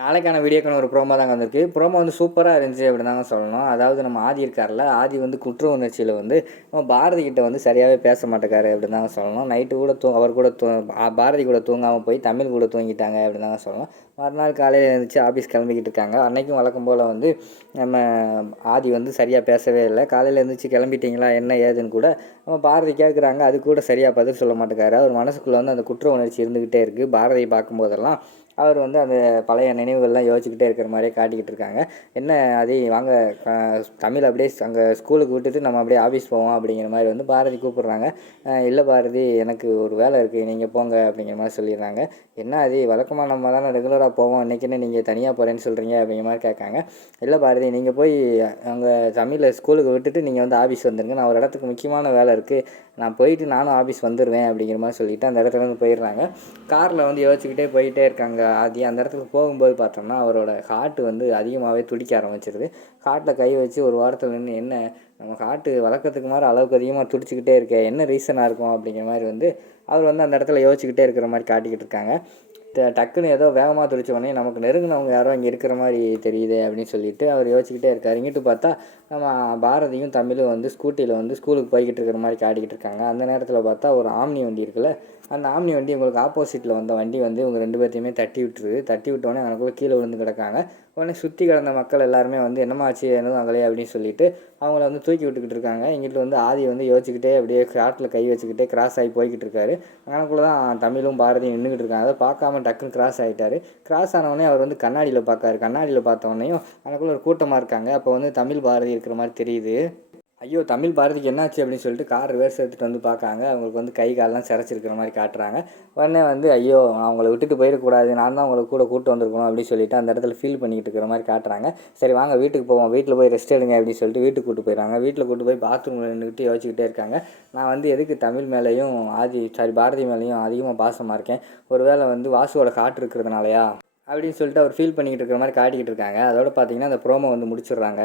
நாளைக்கான வீடியோக்கான ஒரு ப்ரோமோ தாங்க வந்திருக்கு. ப்ரோமோ வந்து சூப்பராக இருந்துச்சு அப்படின்னு தாங்க சொல்லணும். அதாவது நம்ம ஆதி இருக்கார்ல ஆதி வந்து குற்ற உணர்ச்சியில் வந்து நம்ம பாரதி கிட்ட வந்து சரியாகவே பேச மாட்டேக்காரு அப்படின்னு தாங்க சொல்லணும். நைட்டு கூட தூ அவர் கூட தூ பாரதி கூட தூங்காமல் போய் தமிழ் கூட தூங்கிட்டாங்க அப்படின்னு தாங்க சொல்லணும். மறுநாள் காலையில் எழுந்துச்சு ஆஃபீஸ் கிளம்பிக்கிட்டு இருக்காங்க. அன்னைக்கும் வழக்கம் போல் வந்து நம்ம ஆதி வந்து சரியாக பேசவே இல்லை. காலையில் எழுந்துச்சு கிளம்பிட்டீங்களா என்ன ஏதுன்னு கூட நம்ம பாரதி கேட்குறாங்க அது கூட சரியாக பதில் சொல்ல மாட்டேக்காரு. அவர் மனசுக்குள்ளே வந்து அந்த குற்ற உணர்ச்சி இருந்துக்கிட்டே இருக்குது பாரதியை பார்க்கும்போதெல்லாம் அவர் வந்து அந்த பழைய நினைவுகள்லாம் யோசிச்சுக்கிட்டே இருக்கிற மாதிரியே காட்டிக்கிட்டு இருக்காங்க. என்ன அதே வாங்க தமிழ் அப்படியே அங்கே ஸ்கூலுக்கு விட்டுட்டு நம்ம அப்படியே ஆஃபீஸ் போவோம் அப்படிங்கிற மாதிரி வந்து பாரதி கூப்பிட்றாங்க. இல்லை பாரதி எனக்கு ஒரு வேலை இருக்குது நீங்கள் போங்க அப்படிங்கிற மாதிரி சொல்லிடுறாங்க. என்ன அது வழக்கமாக நம்ம தானே ரெகுலராக போவோம் இன்றைக்கின்னு நீங்கள் தனியாக போகிறேன்னு சொல்கிறீங்க அப்படிங்கிற மாதிரி கேட்காங்க. இல்லை பாரதி நீங்கள் போய் அங்கே தமிழில் ஸ்கூலுக்கு விட்டுட்டு நீங்கள் வந்து ஆஃபீஸ் வந்துருங்க நான் ஒரு இடத்துக்கு முக்கியமான வேலை இருக்குது நான் போயிட்டு நானும் ஆஃபீஸ் வந்துடுவேன் அப்படிங்கிற மாதிரி சொல்லிவிட்டு அந்த இடத்துல வந்து போயிடுறாங்க. காரில் வந்து யோசிச்சுக்கிட்டே போயிட்டே இருக்காங்க. அது அந்த இடத்துக்கு போகும்போது பார்த்தோம்னா அவரோட ஹார்ட்டு வந்து அதிகமாகவே துடிக்க ஆரம்பிச்சிருது. ஹார்ட்டில் கை வச்சு ஒரு வாரத்தில் நின்று என்ன நம்ம ஹார்ட்டு வழக்கத்துக்கு மாதிரி அளவுக்கு அதிகமாக துடிச்சிக்கிட்டே இருக்க என்ன ரீசனாக இருக்கும்? அப்படிங்கிற மாதிரி வந்து அவர் வந்து அந்த இடத்துல யோசிச்சுக்கிட்டே இருக்கிற மாதிரி காட்டிக்கிட்டு இருக்காங்க. டக்குன்னு ஏதோ வேகமாக துடிச்ச உடனே நமக்கு நெருங்கினவங்க யாரோ இங்கே இருக்கிற மாதிரி தெரியுதே அப்படின்னு சொல்லிட்டு அவர் யோசிச்சுக்கிட்டே இருக்கார். இங்கிட்டு பார்த்தா நம்ம பாரதியும் தமிழும் வந்து ஸ்கூட்டியில் வந்து ஸ்கூலுக்கு போய்கிட்டு இருக்கிற மாதிரி காட்டிக்கிட்டு இருக்காங்க. அந்த நேரத்தில் பார்த்தா ஒரு ஆம்னி வண்டி இருக்குல்ல அந்த ஆம்னி வண்டி உங்களுக்கு ஆப்போசிட்டில் வந்த வண்டி வந்து இவங்க ரெண்டு பேர்த்தையுமே தட்டி விட்டுருது. தட்டி விட்டோடனே அவனுக்குள்ள கீழே விழுந்து கிடக்காங்க. உடனே சுற்றி கிடந்த மக்கள் எல்லாருமே வந்து என்னம்மா ஆச்சு என்னதும் அகலையே அப்படின்னு சொல்லிட்டு அவங்கள வந்து தூக்கி விட்டுக்கிட்டு இருக்காங்க. இங்கிட்டு வந்து ஆதி வந்து யோசிச்சுக்கிட்டே அப்படியே காட்டில் கை வச்சுக்கிட்டே கிராஸ் ஆகி போய்கிட்டு இருக்காரு. அங்கனக்குள்ள தான் தமிழும் பாரதியும் நின்றுக்கிட்டு இருக்காங்க. அதை பார்க்காம டக்குன்னு கிராஸ் ஆகிட்டாரு கிராஸ் ஆனவொடனே அவர் வந்து கண்ணாடியில் பார்க்காரு. கண்ணாடியில் பார்த்த அதுக்குள்ளே ஒரு கூட்டமாக இருக்காங்க. அப்போ வந்து தமிழ் பாரதி இருக்கிற மாதிரி தெரியுது. ஐயோ தமிழ் பாரதிக்கு என்னாச்சு அப்படின்னு சொல்லிட்டு கார் ரிவர்ஸ் எடுத்துகிட்டு வந்து பார்க்காங்க அவங்களுக்கு வந்து கை கால்லாம் சிறச்சிருக்கிற மாதிரி காட்டுறாங்க. உடனே வந்து ஐயோ நான் அவங்கள விட்டுட்டு போயிடக்கூடாது. நான் தான் அவங்கள கூட கூட்டு வந்திருக்கணும் அப்படின்னு சொல்லிட்டு அந்த இடத்துல ஃபீல் பண்ணிக்கிட்டு இருக்கிற மாதிரி காட்டுறாங்க. சரி வாங்க வீட்டுக்கு போவோம். வீட்டில் போய் ரெஸ்ட் எடுங்க அப்படின்னு சொல்லிட்டு வீட்டுக்கு கூட்டு போயிடறாங்க. வீட்டில் கூட்டு போய் பாத்ரூமில் நின்றுக்கிட்டு யோசிச்சுக்கிட்டே இருக்காங்க. நான் வந்து எதுக்கு தமிழ் மேலேயும் ஆதி சாரி பாரதி மேலேயும் அதிகமாக பாசமாக இருக்கேன்? ஒருவேளை வந்து வாசுவோட காட்டு இருக்கிறதுனாலயா? அப்படின்னு சொல்லிட்டு அவர் ஃபீல் பண்ணிக்கிட்டு இருக்கிற மாதிரி காட்டிக்கிட்டு இருக்காங்க. அதோட பார்த்தீங்கன்னா அந்த ப்ரோமோ வந்து முடிச்சிடுறாங்க.